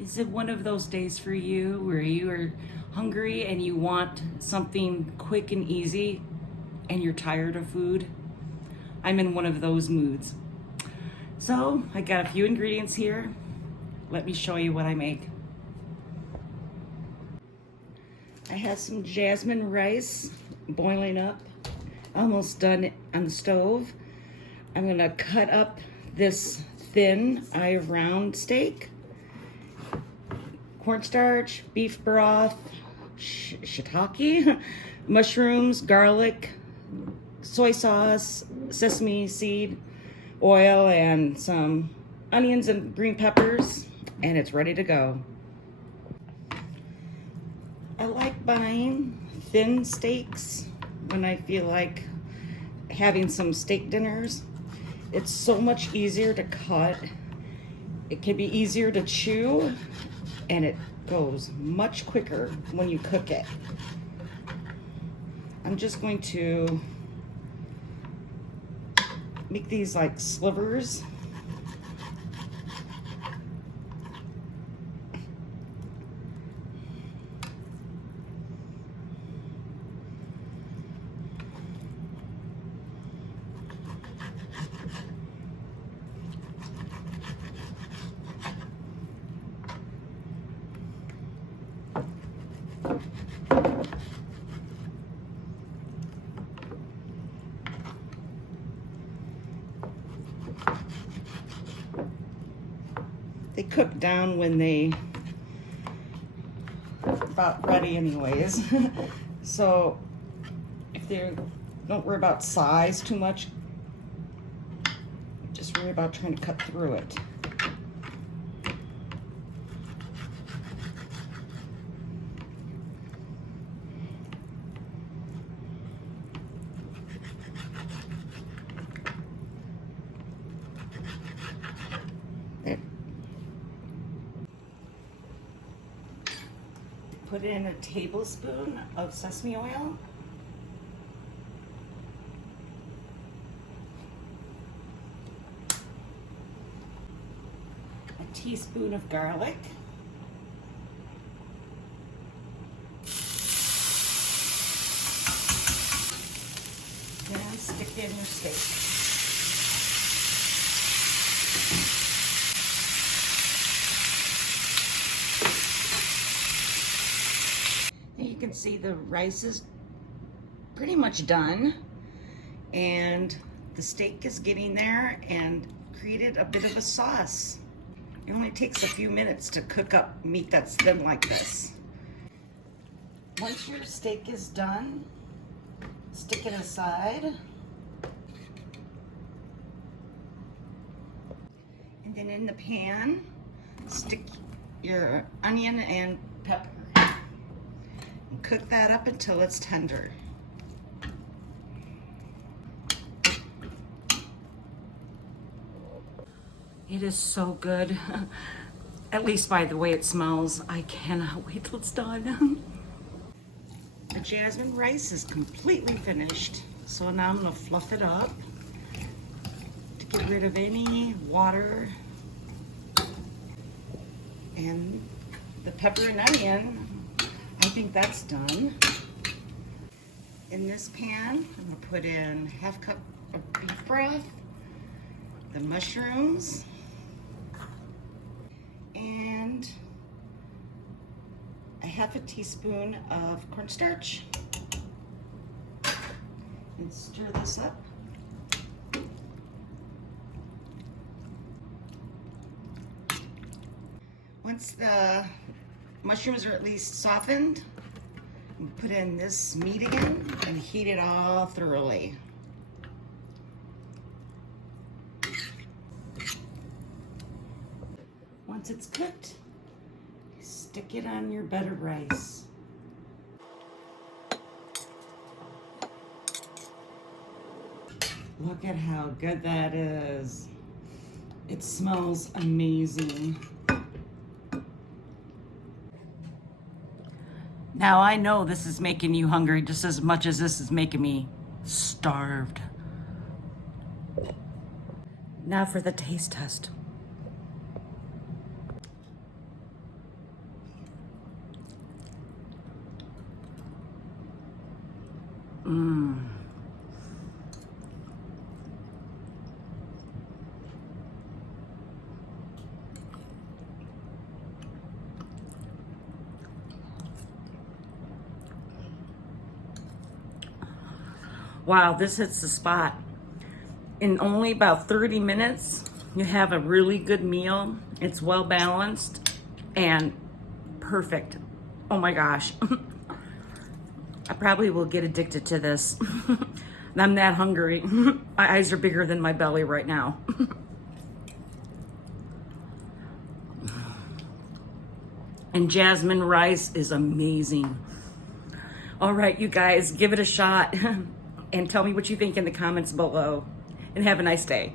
Is it one of those days for you where you are hungry and you want something quick and easy and you're tired of food? I'm in one of those moods. So I got a few ingredients here. Let me show you what I make. I have some jasmine rice boiling up, almost done on the stove. I'm gonna cut up this thin round steak. Cornstarch, beef broth, shiitake, mushrooms, garlic, soy sauce, sesame seed, oil, and some onions and green peppers, and it's ready to go. I like buying thin steaks when I feel like having some steak dinners. It's so much easier to cut. It can be easier to chew, and it goes much quicker when you cook it. I'm just going to make these like slivers. They cook down when they about ready anyways. So if they don't worry about size too much, just worry about trying to cut through it. There. Put in a tablespoon of sesame oil. A teaspoon of garlic. And stick in your steak. You can see the rice is pretty much done, and the steak is getting there and created a bit of a sauce. It only takes a few minutes to cook up meat that's thin like this. Once your steak is done, stick it aside. And then in the pan, stick your onion and pepper. And cook that up until it's tender. It is so good. At least by the way it smells. I cannot wait till it's done. The jasmine rice is completely finished. So now I'm gonna fluff it up to get rid of any water. And the pepper and onion, I think that's done. In this pan, I'm gonna put in ½ cup of beef broth, the mushrooms, and a ½ teaspoon of cornstarch. And stir this up. Once the mushrooms are at least softened, put in this meat again and heat it all thoroughly. Once it's cooked, stick it on your bed of rice. Look at how good that is. It smells amazing. Now I know this is making you hungry just as much as this is making me starved. Now for the taste test. Mmm. Wow, this hits the spot. In only about 30 minutes, you have a really good meal. It's well balanced and perfect. Oh my gosh. I probably will get addicted to this. I'm that hungry. My eyes are bigger than my belly right now. And jasmine rice is amazing. All right, you guys, give it a shot and tell me what you think in the comments below. And have a nice day.